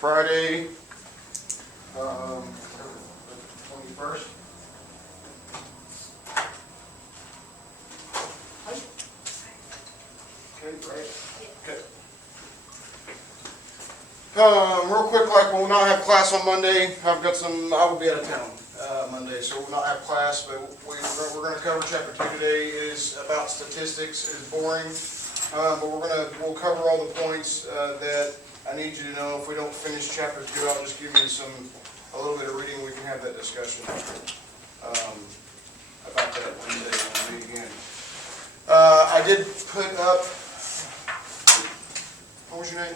Friday, 21st. Okay, great. Okay. Real quick, like we'll not have class on Monday. I will be out of town Monday, so we'll not have class. But we're going to cover chapter 2 today. It is about statistics. It is boring, but we'll cover all the points that I need you to know. If we don't finish chapter 2, I'll just give you a little bit of reading. We can have that discussion about that Wednesday when we meet again. I did put up. What was your name?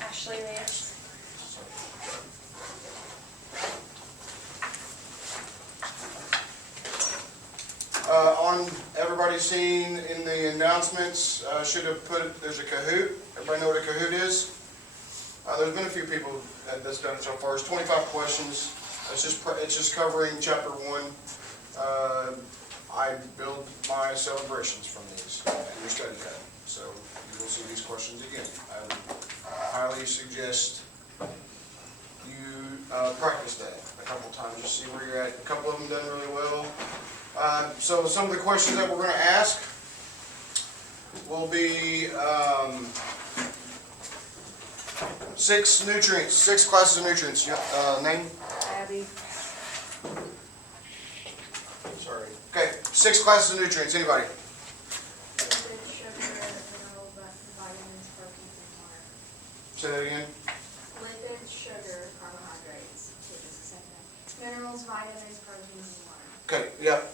Ashley Lance. On everybody's seen in the announcements, should have put, there's a Kahoot. Everybody know what a Kahoot is? There's been a few people that's done it so far. It's 25 questions. It's just covering chapter 1. I build my celebrations from these and your study guide. So you will see these questions again. I highly suggest you practice that a couple times, just see where you're at. A couple of them done really well. So some of the questions that we're going to ask will be 6 classes of nutrients. Name? Abby. Sorry. Okay, 6 classes of nutrients. Anybody? Lipid, sugar, minerals, vitamins, proteins, and water. Say that again. Lipids, sugar, carbohydrates. Which is the second one. Minerals, vitamins, proteins, and water. Okay, yep.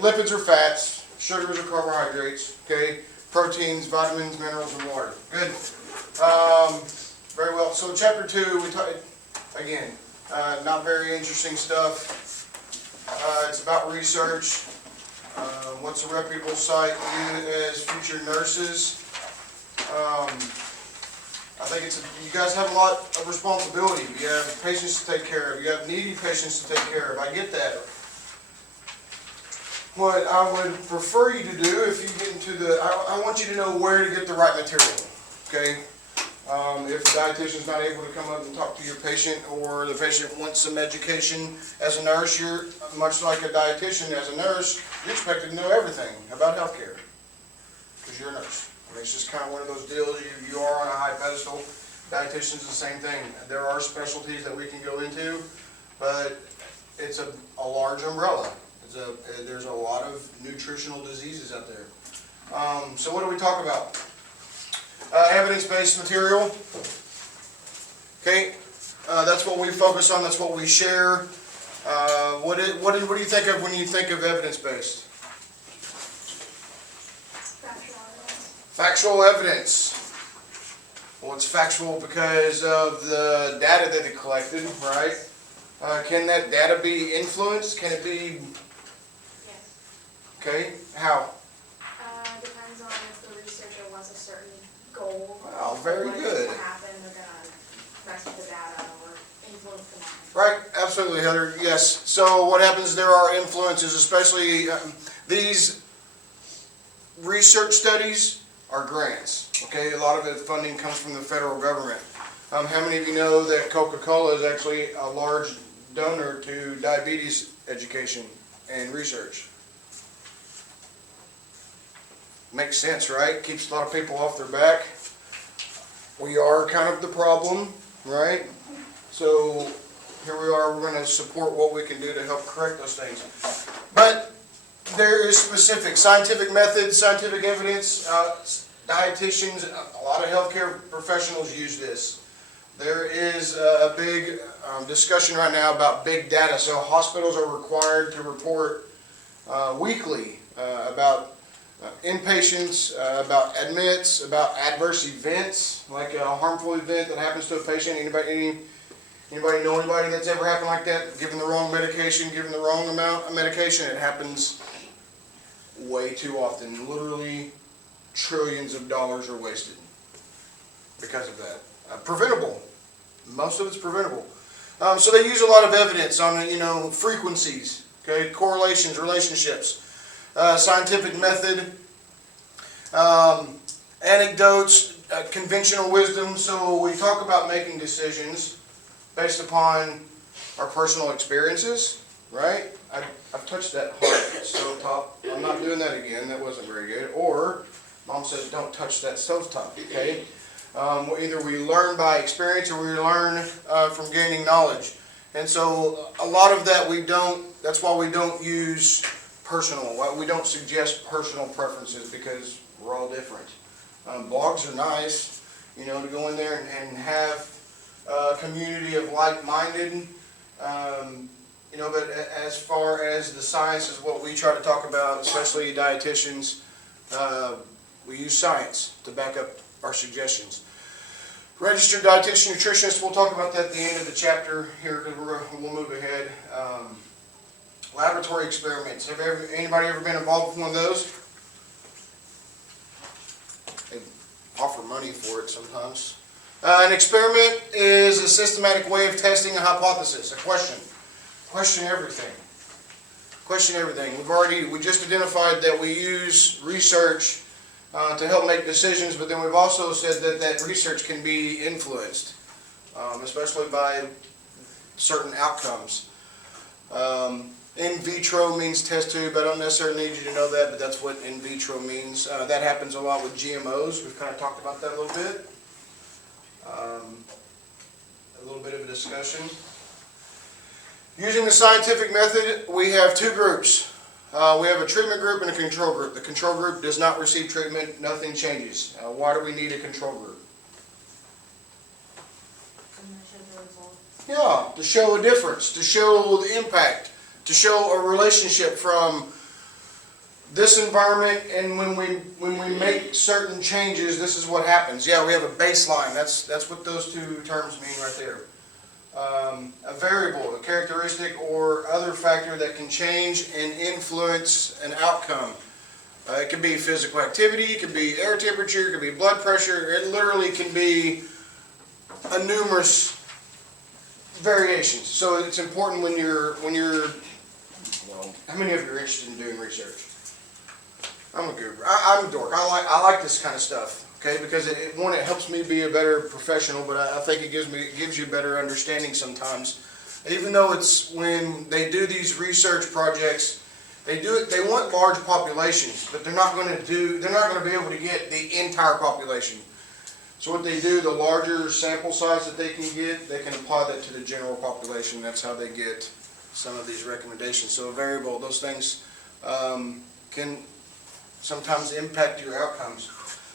Lipids are fats, sugars are carbohydrates, okay? Proteins, vitamins, minerals, and water. Good. Very well. So chapter 2, again, not very interesting stuff. It's about research. What's a reputable site viewed as future nurses? I think you guys have a lot of responsibility. You have patients to take care of. You have needy patients to take care of. I get that. What I would prefer you to do, if you get into I want you to know where to get the right material, okay? If the dietitian's not able to come up and talk to your patient, or the patient wants some education, as a nurse, you're much like a dietitian. As a nurse, you're expected to know everything about healthcare, because you're a nurse. I mean, it's just kind of one of those deals. You are on a high pedestal. Dietitian's the same thing. There are specialties that we can go into, but it's a large umbrella. There's a lot of nutritional diseases out there. So what do we talk about? Evidence-based material. Okay, that's what we focus on. That's what we share. What do you think of when you think of evidence-based? Factual evidence. Factual evidence. Well, it's factual because of the data that it collected, right? Can that data be influenced? Can it be? Yes. Okay, how? Depends on if the researcher wants a certain goal. Wow, very what good. What happen, they're going to mess with the data or influence the mind. Right, absolutely, Heather. Yes. So what happens? There are influences, especially these research studies are grants. Okay, a lot of the funding comes from the federal government. How many of you know that Coca-Cola is actually a large donor to diabetes education and research? Makes sense, right? Keeps a lot of people off their back. We are kind of the problem, right? So here we are, we're going to support what we can do to help correct those things. But there is specific scientific methods, scientific evidence. Dietitians, a lot of healthcare professionals use this. There is a big discussion right now about big data. So hospitals are required to report weekly about inpatients, about admits, about adverse events, like a harmful event that happens to a patient. Anybody know anybody that's ever happened like that? Given the wrong medication, given the wrong amount of medication, it happens way too often. Literally trillions of dollars are wasted because of that. Preventable. Most of it's preventable. So they use a lot of evidence on frequencies, okay, correlations, relationships. Scientific method, anecdotes, conventional wisdom. So we talk about making decisions. based upon our personal experiences, right? I've touched that hot stovetop. I'm not doing that again. That wasn't very good. Or mom says, don't touch that stovetop, okay? Either we learn by experience or we learn from gaining knowledge. And so a lot of that that's why we don't use personal. We don't suggest personal preferences because we're all different. Blogs are nice, to go in there and have a community of like-minded, but as far as the science is what we try to talk about, especially dietitians, we use science to back up our suggestions. Registered dietitian, nutritionist, we'll talk about that at the end of the chapter here because we'll move ahead. Laboratory experiments. Have anybody ever been involved with one of those? They offer money for it sometimes. An experiment is a systematic way of testing a hypothesis, a question. Question everything. Question everything. We just identified that we use research to help make decisions, but then we've also said that research can be influenced, especially by certain outcomes. In vitro means test tube. I don't necessarily need you to know that, but that's what in vitro means. That happens a lot with GMOs. We've kind of talked about that a little bit. A little bit of a discussion. Using the scientific method, we have two groups. We have a treatment group and a control group. The control group does not receive treatment. Nothing changes. Why do we need a control group? Yeah, to show a difference, to show the impact, to show a relationship from this environment, and when we make certain changes, this is what happens. Yeah, we have a baseline. That's what those two terms mean right there. A variable, a characteristic, or other factor that can change and influence an outcome. It can be physical activity, it could be air temperature, it could be blood pressure. It literally can be a numerous variations. So it's important when you're well, how many of you are interested in doing research? I'm a guru. I'm a dork. I like this kind of stuff. Okay, because it helps me be a better professional, but I think it gives you a better understanding sometimes. Even though it's when they do these research projects, they want large populations, but they're not going to be able to get the entire population. So what they do, the larger sample size that they can get, they can apply that to the general population. That's how they get some of these recommendations. So a variable, those things can sometimes impact your outcomes.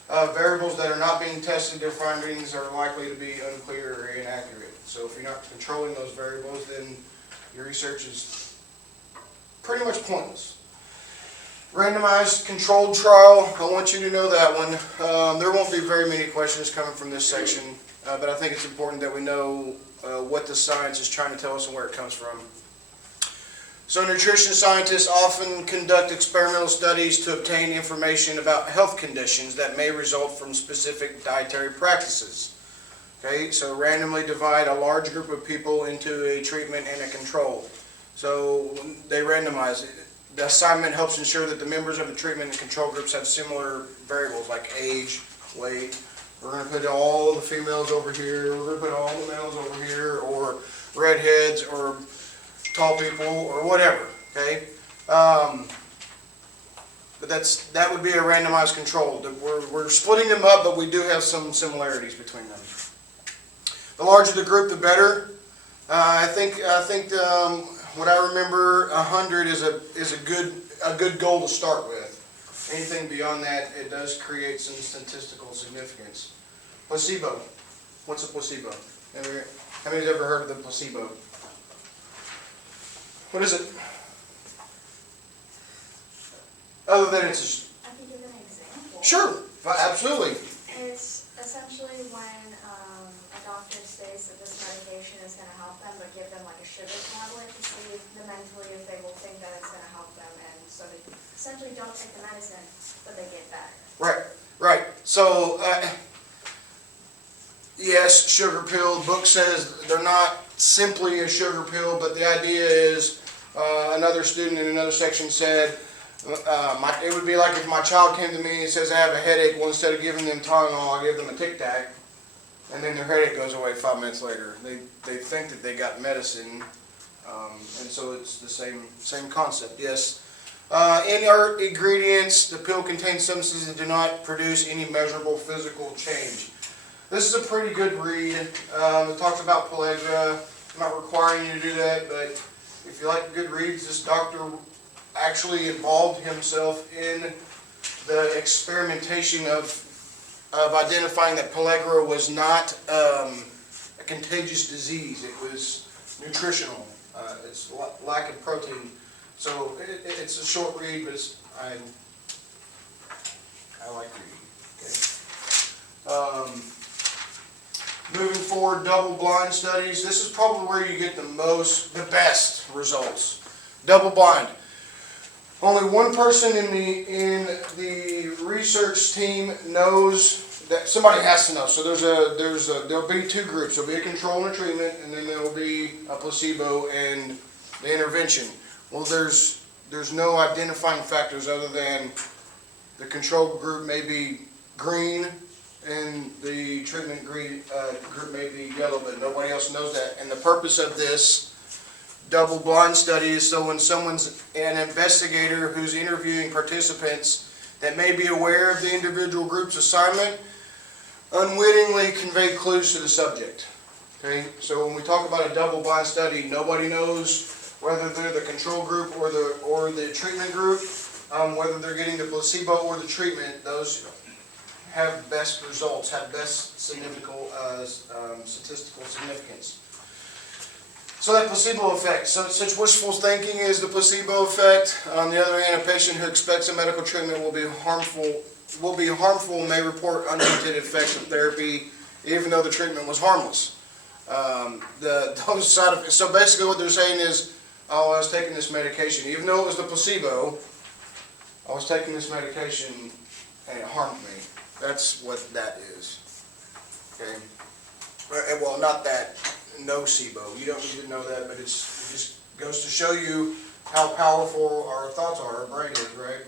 Variables that are not being tested, their findings are likely to be unclear or inaccurate. So if you're not controlling those variables, then your research is pretty much pointless. Randomized controlled trial, I want you to know that one. There won't be very many questions coming from this section, but I think it's important that we know what the science is trying to tell us and where it comes from. So nutrition scientists often conduct experimental studies to obtain information about health conditions that may result from specific dietary practices. Okay, so randomly divide a large group of people into a treatment and a control. So they randomize it. The assignment helps ensure that the members of the treatment and control groups have similar variables like age, weight. We're going to put all the females over here, we're going to put all the males over here, or redheads, or tall people, or whatever, okay? But that would be a randomized control. We're splitting them up, but we do have some similarities between them. The larger the group, the better. I think what I remember, 100 is a good goal to start with. Anything beyond that, it does create some statistical significance. Placebo. What's a placebo? How many's ever heard of the placebo? What is it? Other than it's I can give an example. Sure, absolutely. It's essentially when a doctor states that this medication is going to help them, but give them like a sugar tablet to see mentally if they will think that it's going to help them, and so they essentially don't take the medicine, but they get better. Right. So, yes, sugar pill. The book says they're not simply a sugar pill, but the idea is, another student in another section said, it would be like if my child came to me and says I have a headache, well, instead of giving them Tylenol, I'll give them a Tic Tac. and then their headache goes away 5 minutes later. They think that they got medicine, and so it's the same concept. Yes. Inert ingredients. The pill contains substances that do not produce any measurable physical change. This is a pretty good read. It talks about pellagra. I'm not requiring you to do that, but if you like good reads, this doctor actually involved himself in the experimentation of identifying that pellagra was not a contagious disease. It was nutritional. It's lack of protein. So it's a short read, but I like reading. Okay. Moving forward, double-blind studies. This is probably where you get the best results. Double-blind. Only one person in the research team knows that. Somebody has to know. So there'll be two groups. There'll be a control and a treatment, and then there'll be a placebo and the intervention. Well, there's no identifying factors other than the control group may be green and the treatment group may be yellow, but nobody else knows that. And the purpose of this double-blind study is so when someone's an investigator who's interviewing participants that may be aware of the individual group's assignment, unwittingly convey clues to the subject. Okay, so when we talk about a double-blind study, nobody knows whether they're the control group or the treatment group, whether they're getting the placebo or the treatment. Those have best results, have best statistical significance. So that placebo effect. So such wishful thinking is the placebo effect. On the other hand, a patient who expects a medical treatment will be harmful and may report unintended effects of therapy, even though the treatment was harmless. Those side effects. So basically, what they're saying is, oh, I was taking this medication, even though it was the placebo. I was taking this medication and it harmed me. That's what that is. Okay. Well, not that nocebo. You don't need to know that, but it just goes to show you how powerful our thoughts are, our brain is, right?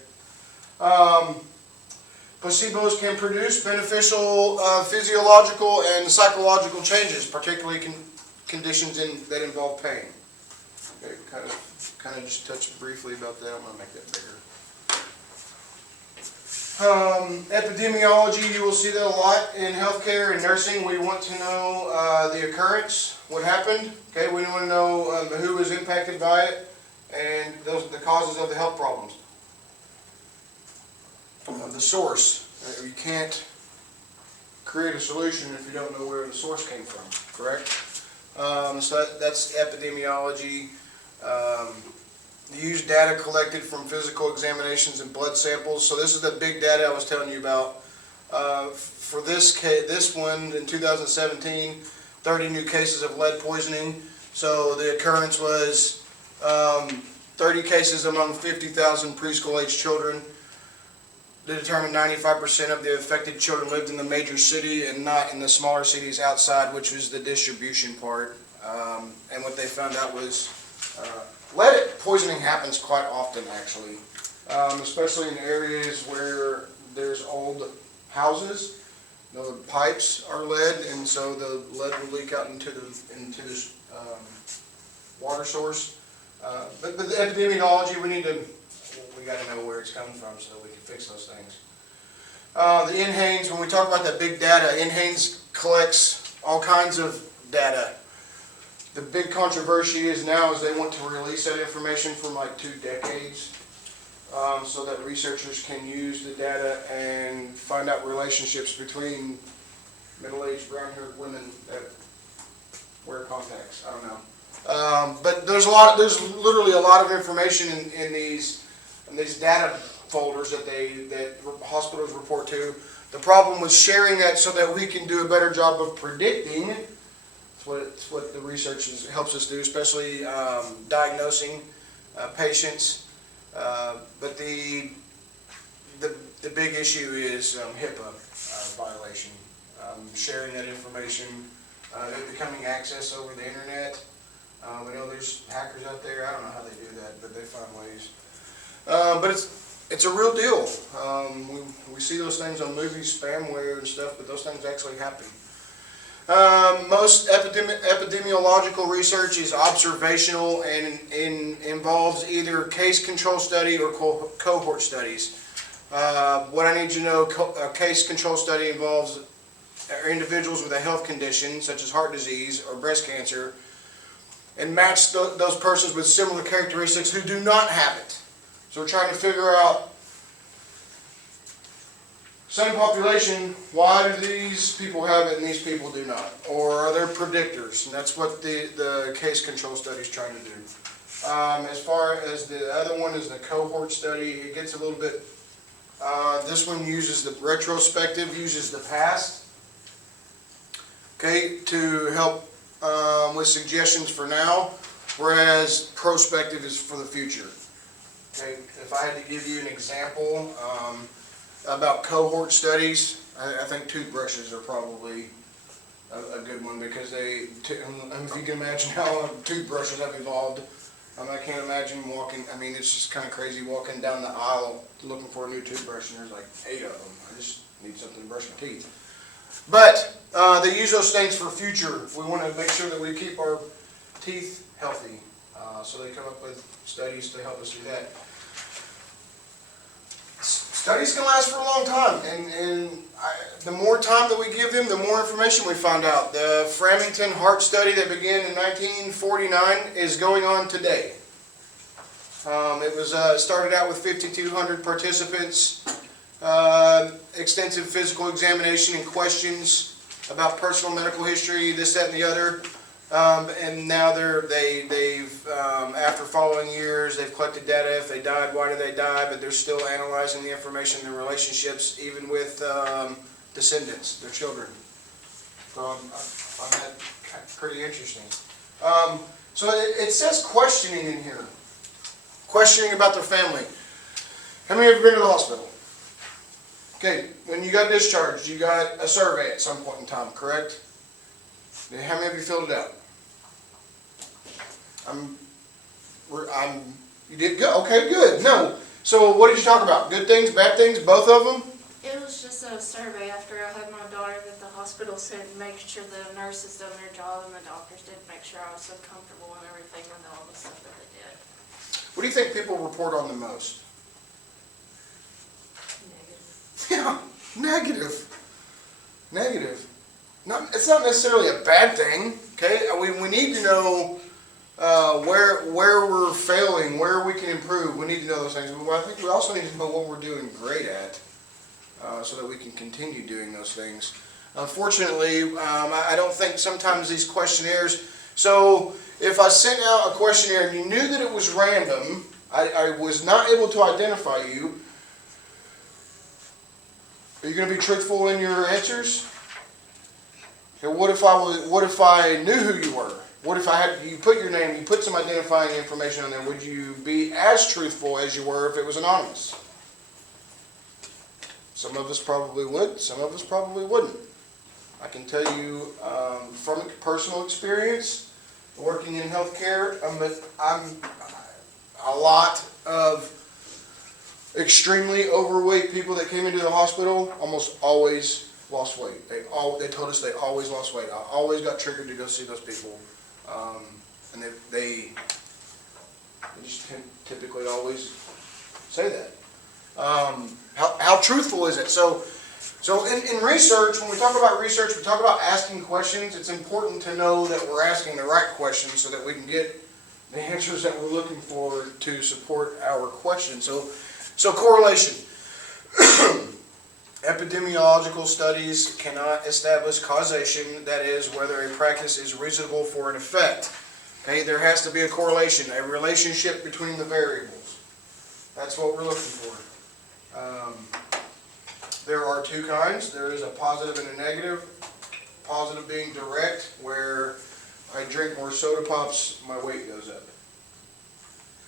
Placebos can produce beneficial physiological and psychological changes, particularly conditions that involve pain. Okay, kind of just touched briefly about that. I'm going to make that bigger. Epidemiology, you will see that a lot in healthcare and nursing. We want to know the occurrence, what happened. Okay, we want to know who was impacted by it, and the causes of the health problems. The source. You can't create a solution if you don't know where the source came from, correct? So that's epidemiology. Use data collected from physical examinations and blood samples. So this is the big data I was telling you about. For this one in 2017, 30 new cases of lead poisoning. So the occurrence was 30 cases among 50,000 preschool-age children. They determined 95% of the affected children lived in the major city and not in the smaller cities outside, which was the distribution part. And what they found out was lead poisoning happens quite often, actually, especially in areas where there's old houses. The pipes are lead, and so the lead will leak out into this water source. But the epidemiology, we got to know where it's coming from so that we can fix those things. The NHANES, when we talk about that big data, NHANES collects all kinds of data. The big controversy is now is they want to release that information from like 2 decades so that researchers can use the data and find out relationships between middle-aged brown-haired women that wear contacts. I don't know. But there's literally a lot of information in these data folders that hospitals report to. The problem with sharing that so that we can do a better job of predicting. It's what the research helps us do, especially diagnosing patients. But the big issue is HIPAA violation, sharing that information, it becoming access over the internet. We know there's hackers out there. I don't know how they do that, but they find ways. But it's a real deal. We see those things on movies, spamware and stuff, but those things actually happen. Most epidemiological research is observational and involves either case control study or cohort studies. What I need you to know, a case control study involves individuals with a health condition such as heart disease or breast cancer and match those persons with similar characteristics who do not have it. So we're trying to figure out, same population, why do these people have it and these people do not? Or are there predictors? And that's what the case control study is trying to do. As far as the other one is the cohort study, it gets a little bit, this one uses the retrospective, uses the past, okay, to help with suggestions for now, whereas prospective is for the future. Okay, if I had to give you an example, about cohort studies, I think toothbrushes are probably a good one because if you can imagine how toothbrushes have evolved, I can't imagine walking, it's just kind of crazy walking down the aisle looking for a new toothbrush and there's like 8 of them. I just need something to brush my teeth. But they use those things for future. We want to make sure that we keep our teeth healthy. So they come up with studies to help us do that. Studies can last for a long time, and the more time that we give them, the more information we find out. The Framingham Heart Study that began in 1949 is going on today. It was started out with 5,200 participants, extensive physical examination and questions about personal medical history, this, that, and the other. And now they've after following years, they've collected data. If they died, why did they die? But they're still analyzing the information and relationships, even with descendants, their children. So I find that pretty interesting. So it says questioning in here. Questioning about their family. How many have been to the hospital? Okay, when you got discharged, you got a survey at some point in time, correct? How many of you filled it out? You did good. Okay, good. No. So what did you talk about? Good things, bad things, both of them? It was just a survey after I had my daughter that the hospital sent, making sure the nurses done their job and the doctors did, make sure I was so comfortable and everything with all the stuff that they did. What do you think people report on the most? Negative. Yeah, negative. Negative. It's not necessarily a bad thing. Okay, we need to know where we're failing, where we can improve. We need to know those things. But I think we also need to know what we're doing great at, so that we can continue doing those things. Unfortunately, I don't think sometimes these questionnaires. So if I sent out a questionnaire and you knew that it was random, I was not able to identify you. Are you going to be truthful in your answers? Okay, what if I knew who you were? What if you put your name, you put some identifying information on there? Would you be as truthful as you were if it was anonymous? Some of us probably would. Some of us probably wouldn't. I can tell you from personal experience, working in healthcare, I'm a lot of extremely overweight people that came into the hospital almost always lost weight. They told us they always lost weight. I always got triggered to go see those people, and they just typically always say that. How truthful is it? So in research, when we talk about research, we talk about asking questions. It's important to know that we're asking the right questions so that we can get the answers that we're looking for to support our question. So correlation. Epidemiological studies cannot establish causation, that is, whether a practice is reasonable for an effect. Okay, there has to be a correlation, a relationship between the variables. That's what we're looking for. There are two kinds. There is a positive and a negative. Positive being direct, where I drink more soda pops, my weight goes up.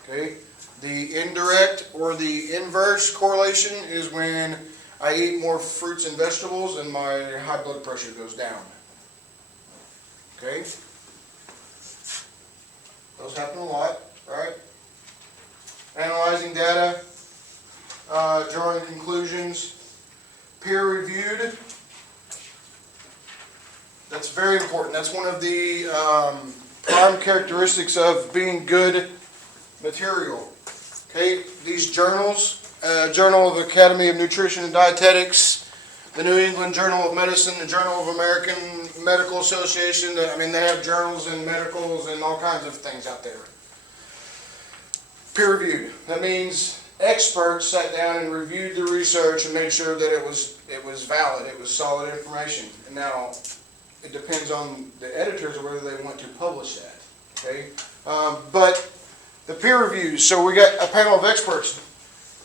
Okay, the indirect or the inverse correlation is when I eat more fruits and vegetables and my high blood pressure goes down. Okay? Those happen a lot, right? Analyzing data, drawing conclusions, peer reviewed. The That's very important. That's one of the prime characteristics of being good material. Okay, these journals, Journal of Academy of Nutrition and Dietetics, the New England Journal of Medicine, the Journal of American Medical Association, I mean, they have journals and medicals and all kinds of things out there. Peer reviewed. That means experts sat down and reviewed the research and made sure that it was valid, it was solid information. And now, it depends on the editors or whether they want to publish that. Okay, but the peer reviews. So we got a panel of experts.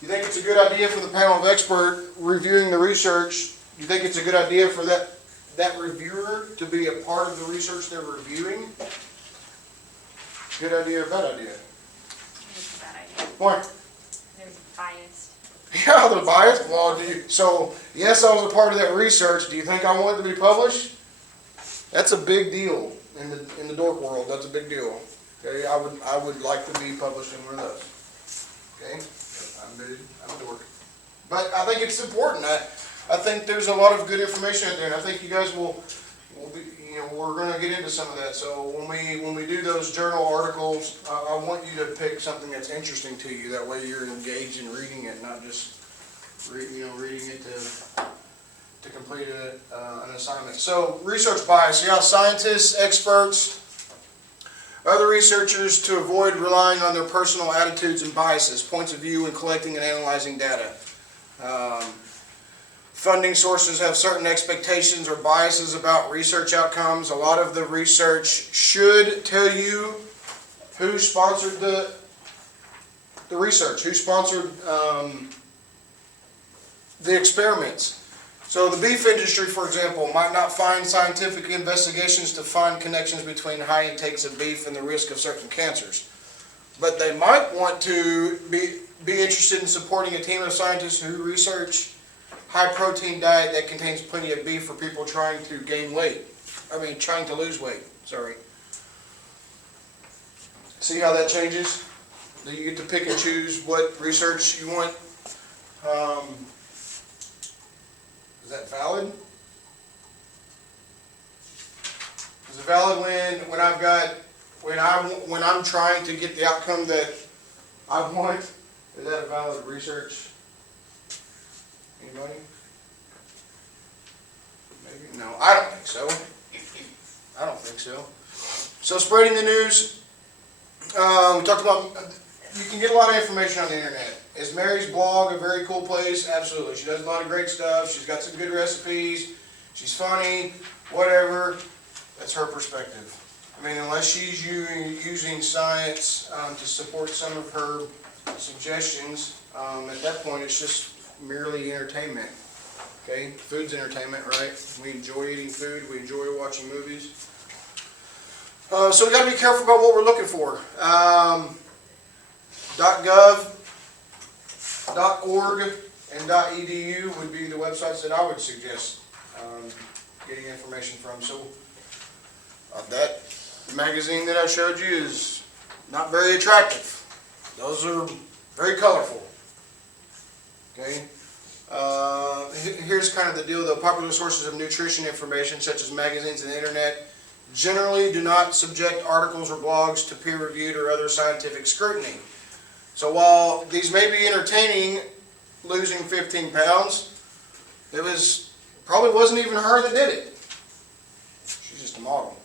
You think it's a good idea for the panel of experts reviewing the research? You think it's a good idea for that reviewer to be a part of the research they're reviewing? Good idea or bad idea? It's a bad idea. Why? They're biased. Yeah, they're biased. Well, so yes, I was a part of that research. Do you think I want it to be published? That's a big deal in the dork world. That's a big deal. Okay, I would like to be published in one of those. Okay, I'm a dork, but I think it's important. I think there's a lot of good information out there, and I think you guys will be. You know, we're going to get into some of that. So when we do those journal articles, I want you to pick something that's interesting to you. That way, you're engaged in reading it, not just reading it to complete an assignment. So research bias. You have scientists, experts, other researchers to avoid relying on their personal attitudes and biases, points of view, and collecting and analyzing data. Funding sources have certain expectations or biases about research outcomes. A lot of the research should tell you who sponsored the research, who sponsored the experiments. So the beef industry, for example, might not find scientific investigations to find connections between high intakes of beef and the risk of certain cancers. But they might want to be interested in supporting a team of scientists who research high protein diet that contains plenty of beef for people trying to trying to lose weight, sorry. See how that changes? You get to pick and choose what research you want. Is that valid? Is it valid when I'm trying to get the outcome that I want? Is that a valid research? Anybody? Maybe? No, I don't think so. I don't think so. So spreading the news. We talked about, you can get a lot of information on the internet. Is Mary's blog a very cool place? Absolutely. She does a lot of great stuff. She's got some good recipes. She's funny, whatever. That's her perspective. I mean, unless she's using science to support some of her suggestions, at that point it's just merely entertainment. Okay? Food's entertainment, right? We enjoy eating food. We enjoy watching movies. So we got to be careful about what we're looking for. .gov, .org, and .edu would be the websites that I would suggest getting information from. So that magazine that I showed you is not very attractive. Those are very colorful. Okay. Here's kind of the deal though. Popular sources of nutrition information such as magazines and the internet generally do not subject articles or blogs to peer-reviewed or other scientific scrutiny. So while these may be entertaining, losing 15 pounds, it probably wasn't even her that did it. She's just a model.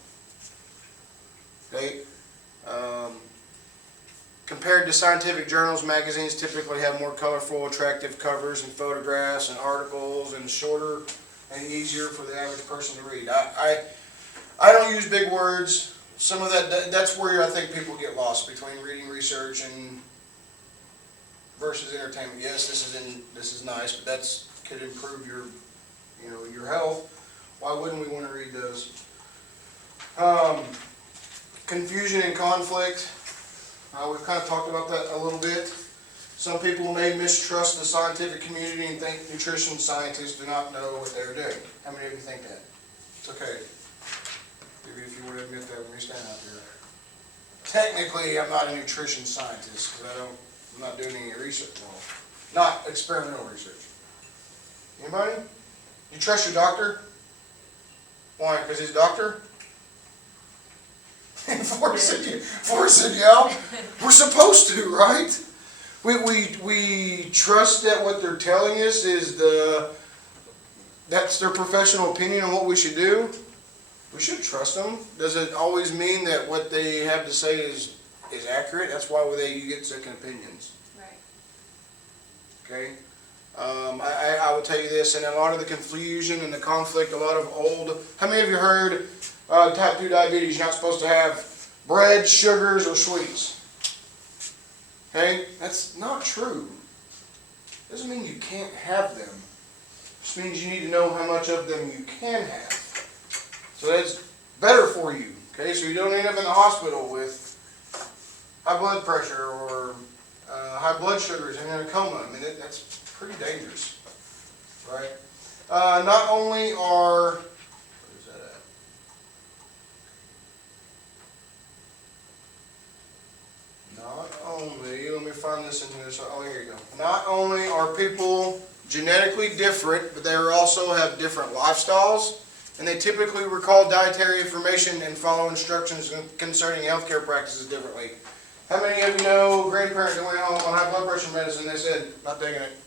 Okay. Compared to scientific journals, magazines typically have more colorful, attractive covers and photographs and articles, and shorter and easier for the average person to read. I don't use big words. Some of that's where I think people get lost between reading research and versus entertainment. Yes, this is nice, but that could improve your health. Why wouldn't we want to read those? Confusion and conflict. We've kind of talked about that a little bit. Some people may mistrust the scientific community and think nutrition scientists do not know what they're doing. How many of you think that? It's okay. Maybe if you want to admit that when you stand out there. Technically, I'm not a nutrition scientist because I'm not doing any research. Well, not experimental research. Anybody? You trust your doctor? Why? Because he's a doctor? Force it, yeah. We're supposed to, right? We trust that what they're telling us is that's their professional opinion on what we should do. We should trust them. Does it always mean that what they have to say is accurate? That's why you get second opinions. Right. Okay? I will tell you this, and a lot of the confusion and the conflict, a lot of how many of you heard type 2 diabetes, you're not supposed to have bread, sugars, or sweets? Okay? That's not true. Doesn't mean you can't have them. Just means you need to know how much of them you can have. So that's better for you. Okay? So you don't end up in the hospital with high blood pressure or high blood sugars and in a coma. I mean, that's pretty dangerous, right? Not only are, where's that at? Not only, let me find this in here. Oh, here you go. Not only are people genetically different, but they also have different lifestyles, and they typically recall dietary information and follow instructions concerning healthcare practices differently. How many of you know grandparents that went home on high blood pressure medicine, they said, not taking it?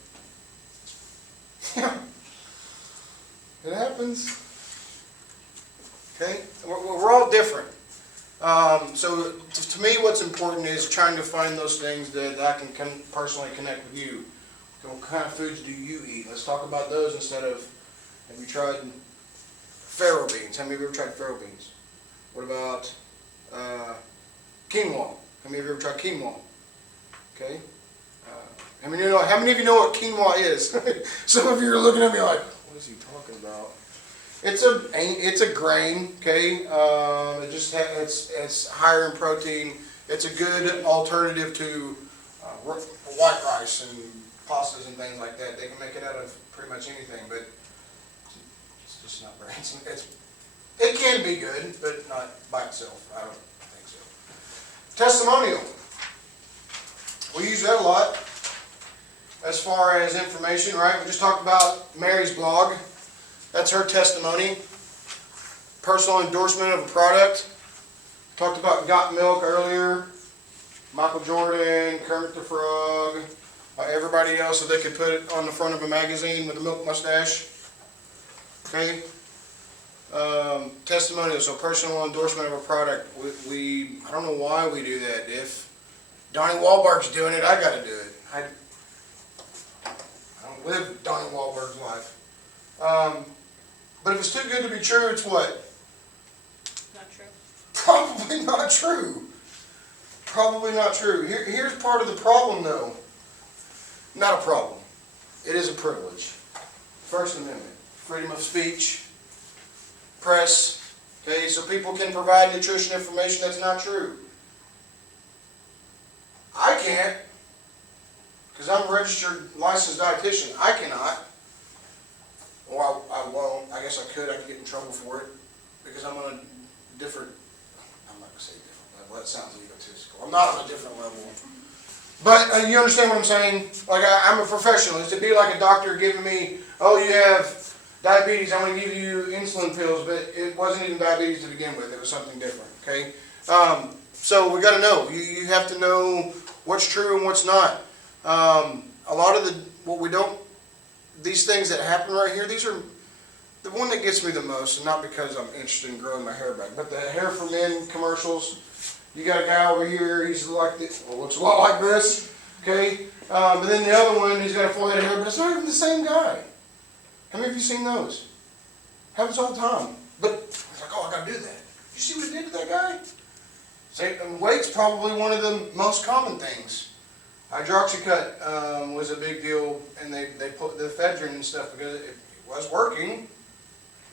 Yeah, it happens. Okay, we're all different. So to me, what's important is trying to find those things that I can personally connect with you. What kind of foods do you eat? Let's talk about those instead of, have you tried farro beans? How many of you ever tried farro beans? What about quinoa? How many of you ever tried quinoa? Okay. How many of you know what quinoa is? Some of you are looking at me like, what is he talking about? It's a grain, okay? It just it's higher in protein. It's a good alternative to white rice and pastas and things like that. They can make it out of pretty much anything, but it's just not very. It can be good, but not by itself. I don't think so. Testimonial. We use that a lot. As far as information, right? We just talked about Mary's blog. That's her testimony. Personal endorsement of a product. Talked about Got Milk earlier. Michael Jordan, Kermit the Frog, everybody else, so they could put it on the front of a magazine with a milk mustache. Okay? Testimonial, so personal endorsement of a product. I don't know why we do that. If Donnie Wahlberg's doing it, I got to do it. I don't live Donnie Wahlberg's life. But if it's too good to be true, it's what? Not true. Probably not true. Probably not true. Here's part of the problem, though. Not a problem. It is a privilege. First Amendment. Freedom of speech. Press. Okay, so people can provide nutrition information that's not true. I can't. Because I'm a registered licensed dietitian. I cannot. Or I won't. I guess I could. I could get in trouble for it. Because I'm on a different, I'm not going to say different level. That sounds egotistical. I'm not on a different level. But you understand what I'm saying? Like I'm a professional. It's to be like a doctor giving me, oh, you have diabetes, I'm going to give you insulin pills. But it wasn't even diabetes to begin with. It was something different. Okay? So we got to know. You have to know what's true and what's not. A lot of these things that happen right here, these are the one that gets me the most, and not because I'm interested in growing my hair back, but the Hair for Men commercials. You got a guy over here, he's like this, well, looks a lot like this, okay? But then the other one, he's got a full head of hair, but it's not even the same guy. How many of you seen those? Happens all the time. But it's like, oh, I got to do that. You see what it did to that guy? And weight's probably one of the most common things. Hydroxycut was a big deal, and they put the ephedrine and stuff because it was working.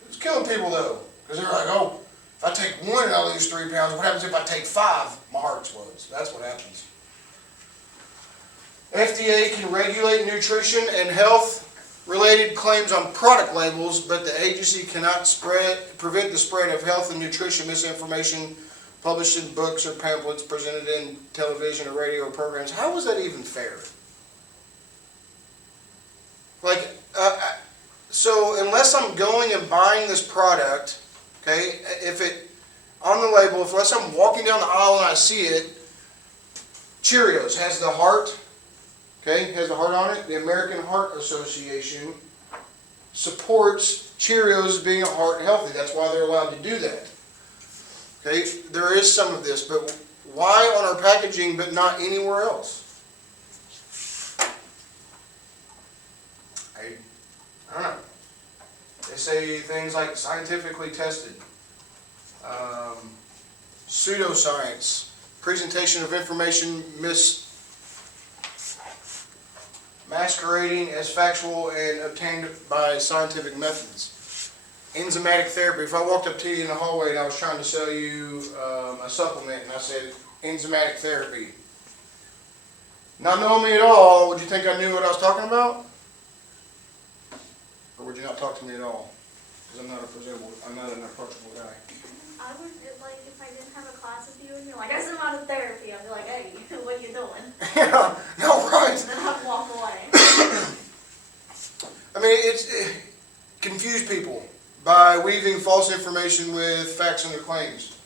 It was killing people though, because they're like, oh, if I take one and I lose 3 pounds, what happens if I take 5? My heart explodes. That's what happens. FDA can regulate nutrition and health-related claims on product labels, but the agency cannot prevent the spread of health and nutrition misinformation published in books or pamphlets, presented in television or radio programs. How is that even fair? Like, so unless I'm going and buying this product Okay, if it, on the label, if unless I'm walking down the aisle and I see it, Cheerios has the heart, okay, has the heart on it. The American Heart Association supports Cheerios being a heart healthy. That's why they're allowed to do that. Okay, there is some of this, but why on our packaging but not anywhere else? I don't know. They say things like scientifically tested, pseudoscience, presentation of information masquerading as factual and obtained by scientific methods. Enzymatic therapy. If I walked up to you in the hallway and I was trying to sell you a supplement and I said enzymatic therapy, not knowing me at all, would you think I knew what I was talking about? Or would you not talk to me at all? Because I'm not an approachable guy. I would, like, if I didn't have a class with you and you're like, I'm out of therapy, I'd be like, hey, what are you doing? Yeah, no, right. And then I'd walk away. I mean, it confuse people by weaving false information with facts in their claims.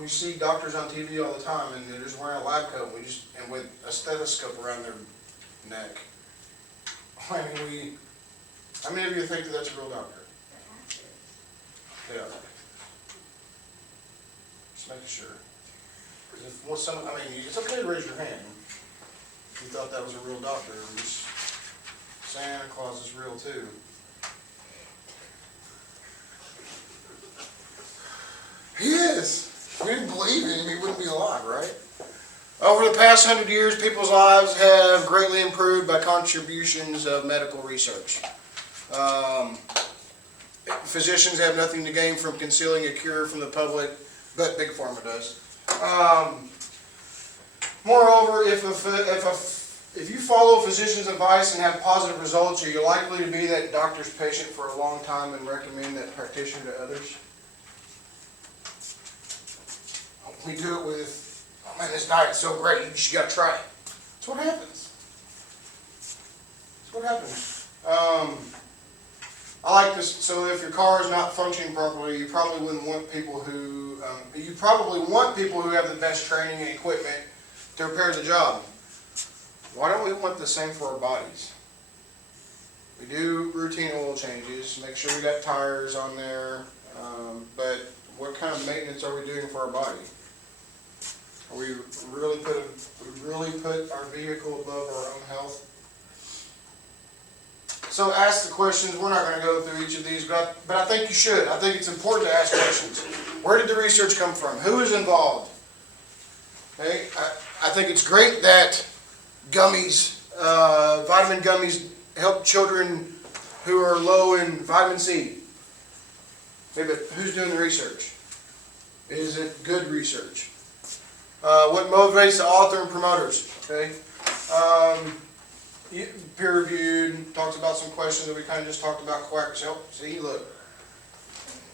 We see doctors on TV all the time, and they're just wearing a lab coat, and with a stethoscope around their neck. I mean, how many of you think that that's a real doctor? Yeah. Just making sure. Because it's okay to raise your hand if you thought that was a real doctor. Santa Claus is real too. He is. If we didn't believe in him, he wouldn't be alive, right? Over the past 100 years, people's lives have greatly improved by contributions of medical research. Physicians have nothing to gain from concealing a cure from the public, but Big Pharma does. Moreover, if you follow a physician's advice and have positive results, are you likely to be that doctor's patient for a long time and recommend that practitioner to others? We do it with, oh man, this diet's so great, you just gotta try it. That's what happens. That's what happens. I like this. So if your car is not functioning properly, you probably wouldn't want people who, you probably want people who have the best training and equipment to repair the job. Why don't we want the same for our bodies? We do routine oil changes, make sure we got tires on there, but what kind of maintenance are we doing for our body? Are we really put our vehicle above our own health? So ask the questions. We're not going to go through each of these, but I think you should. I think it's important to ask questions. Where did the research come from? Who is involved? Okay, I think it's great that gummies, vitamin gummies, help children who are low in vitamin C. Okay, but who's doing the research? Is it good research? What motivates the author and promoters? Okay, peer-reviewed, talks about some questions that we kind of just talked about. Quackers help. See, look,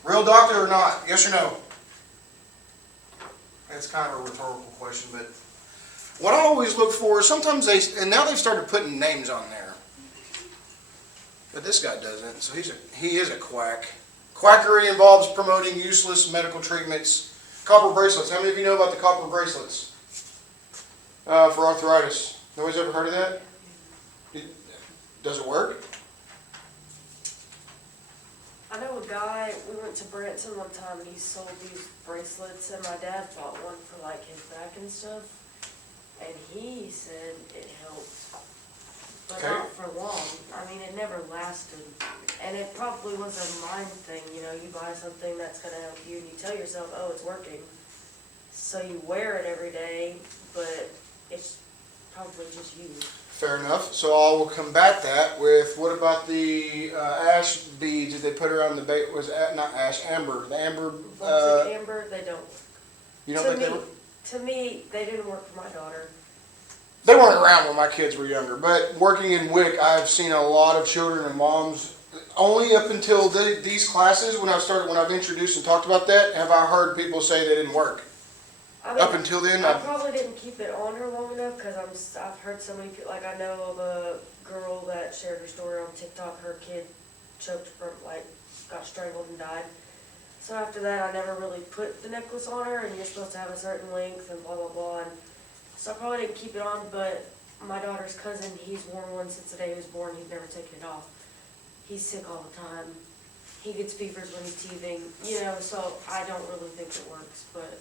real doctor or not? Yes or no? That's kind of a rhetorical question, but what I always look for is sometimes and now they've started putting names on there, but this guy doesn't. So he is a quack. Quackery involves promoting useless medical treatments. Copper bracelets. How many of you know about the copper bracelets for arthritis? Nobody's ever heard of that? Does it work? I know a guy, we went to Branson one time and he sold these bracelets and my dad bought one for like his back and stuff. And he said it helped, but Okay. not for long. I mean, it never lasted. And it probably was a mind thing, you buy something that's going to help you and you tell yourself, oh, it's working. So you wear it every day, but it's probably just you. Fair enough. So I will combat that with, what about the ash beads that they put around the bait? Was not ash, amber. The amber. Like amber, they don't work. You don't think they were? To me, they didn't work for my daughter. They weren't around when my kids were younger, but working in WIC, I've seen a lot of children and moms. Only up until these classes, when I've introduced and talked about that, have I heard people say they didn't work. I mean, Up until then, I probably didn't keep it on her long enough because I've heard so many people, like I know of a girl that shared her story on TikTok. Her kid choked from, got strangled and died. So after that, I never really put the necklace on her, and you're supposed to have a certain length and blah, blah, blah. And so I probably didn't keep it on, but my daughter's cousin, he's worn one since the day he was born. He's never taken it off. He's sick all the time. He gets fevers when he's teething, so I don't really think it works, but.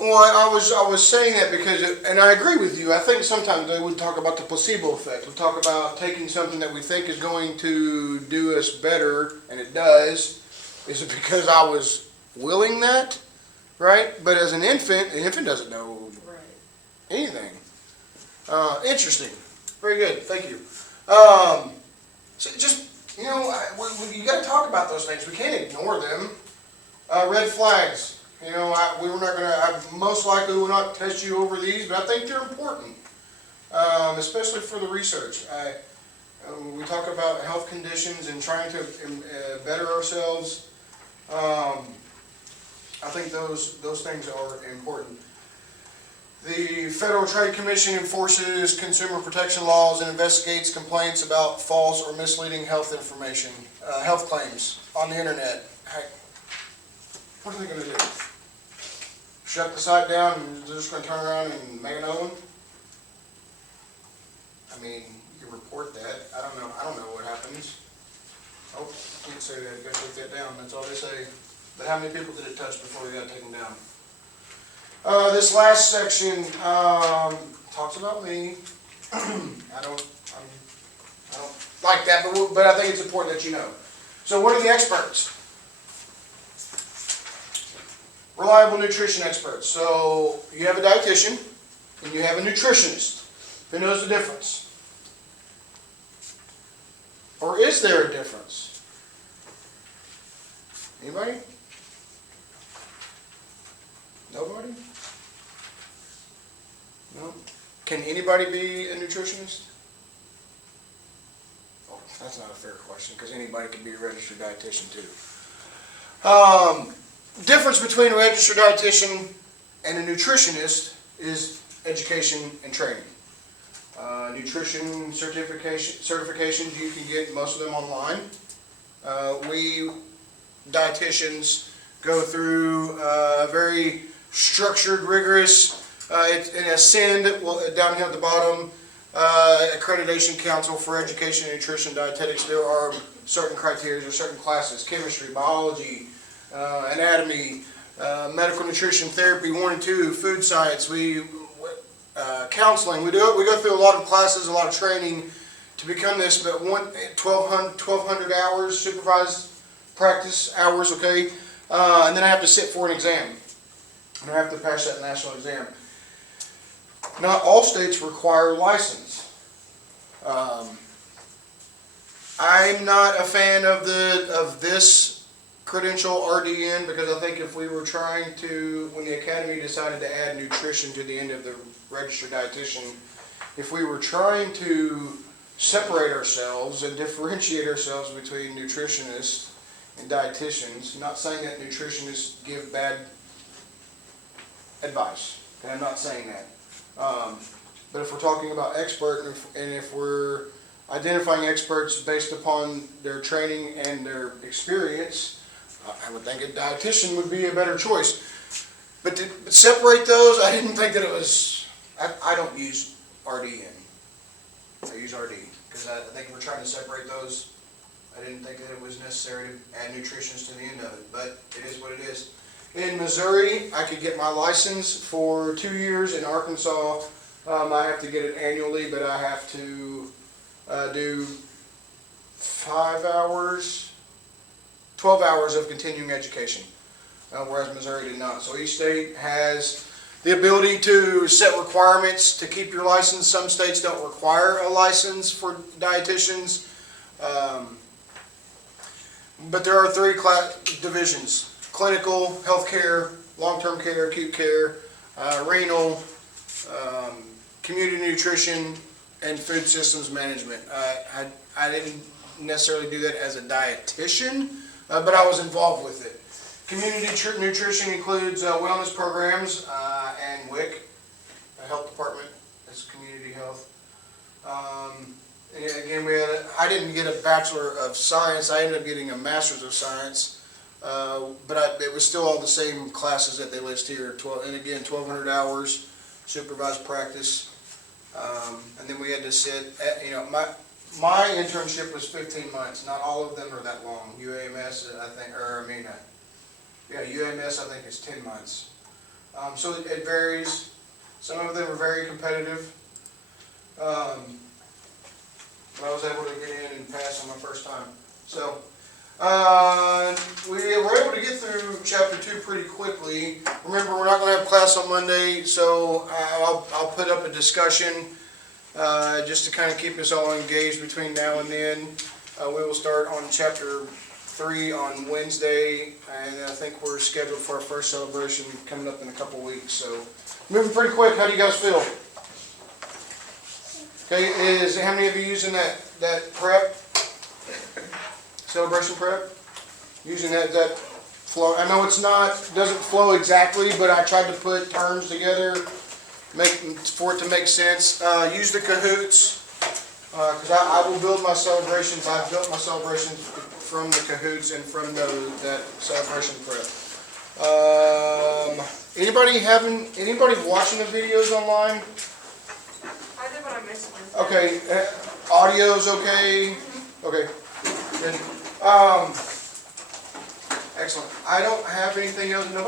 Well, I was saying that because, and I agree with you. I think sometimes they would talk about the placebo effect. We talk about taking something that we think is going to do us better, and it does. Is it because I was willing that, right? But as an infant doesn't know Right. anything. Interesting. Very good. Thank you. So just, you got to talk about those things. We can't ignore them. Red flags. We were not going to, I most likely will not test you over these, but I think they're important, especially for the research. We talk about health conditions and trying to better ourselves. I think those things are important. The Federal Trade Commission enforces consumer protection laws and investigates complaints about false or misleading health information, health claims on the internet. What are they going to do? Shut the site down and they're just going to turn around and make another one? I mean, you report that. I don't know what happens. Oh, can't say that. Got to take that down. That's all they say. But how many people did it touch before we got to take them down? This last section talks about me. I don't like that, but I think it's important that you know. So what are the experts? Reliable nutrition experts. So you have a dietitian and you have a nutritionist. Who knows the difference? Or is there a difference? Anybody? Nobody? No? Can anybody be a nutritionist? Oh, that's not a fair question because anybody can be a registered dietitian too. Difference between a registered dietitian and a nutritionist is education and training. Nutrition certifications, you can get most of them online. We dietitians go through a very structured, rigorous, in Ascend, down here at the bottom, Accreditation Council for Education and Nutrition Dietetics. There are certain criteria or certain classes: chemistry, biology, anatomy, medical nutrition therapy 1 and 2, food science, counseling. We go through a lot of classes, a lot of training to become this, but 1,200 hours supervised practice hours, okay? And then I have to sit for an exam. And I have to pass that national exam. Not all states require a license. I'm not a fan of this credential RDN because I think if we were trying to, when the academy decided to add nutrition to the end of the registered dietitian, if we were trying to separate ourselves and differentiate ourselves between nutritionists and dietitians, not saying that nutritionists give bad advice, and I'm not saying that. But if we're talking about expert and if we're identifying experts based upon their training and their experience, I would think a dietitian would be a better choice. But to separate those, I didn't think that it was, I don't use RDN. I use RD because I think we're trying to separate those. I didn't think that it was necessary to add nutritionists to the end of it, but it is what it is. In Missouri, I could get my license for 2 years. In Arkansas, I have to get it annually, but I have to do 5 hours, 12 hours of continuing education, whereas Missouri did not. So each state has the ability to set requirements to keep your license. Some states don't require a license for dietitians, but there are 3 divisions: clinical, healthcare, long-term care, acute care, renal, community nutrition, and food systems management. I didn't necessarily do that as a dietitian, but I was involved with it. Community nutrition includes wellness programs and WIC, health department. That's community health. And again, I didn't get a Bachelor of Science. I ended up getting a Master's of Science But it was still all the same classes that they list here, 1,200 hours, supervised practice. And then we had to sit, my internship was 15 months, not all of them are that long. UAMS, UAMS I think is 10 months. So it varies. Some of them are very competitive. But I was able to get in and pass on my first time. So, we were able to get through chapter 2 pretty quickly. Remember, we're not going to have class on Monday, so I'll put up a discussion just to kind of keep us all engaged between now and then. We will start on chapter 3 on Wednesday, and I think we're scheduled for our first celebration coming up in a couple weeks. So, moving pretty quick. How do you guys feel? Okay, how many of you using that prep? Celebration prep? Using that flow. I know doesn't flow exactly, but I tried to put terms together for it to make sense. Use the Kahoots, because I will build my celebrations. I've built my celebrations from the Kahoots and from that celebration prep. Anybody watching the videos online? I did what I missed. Okay, audio's okay? Okay, good. Excellent. I don't have anything else. Nobody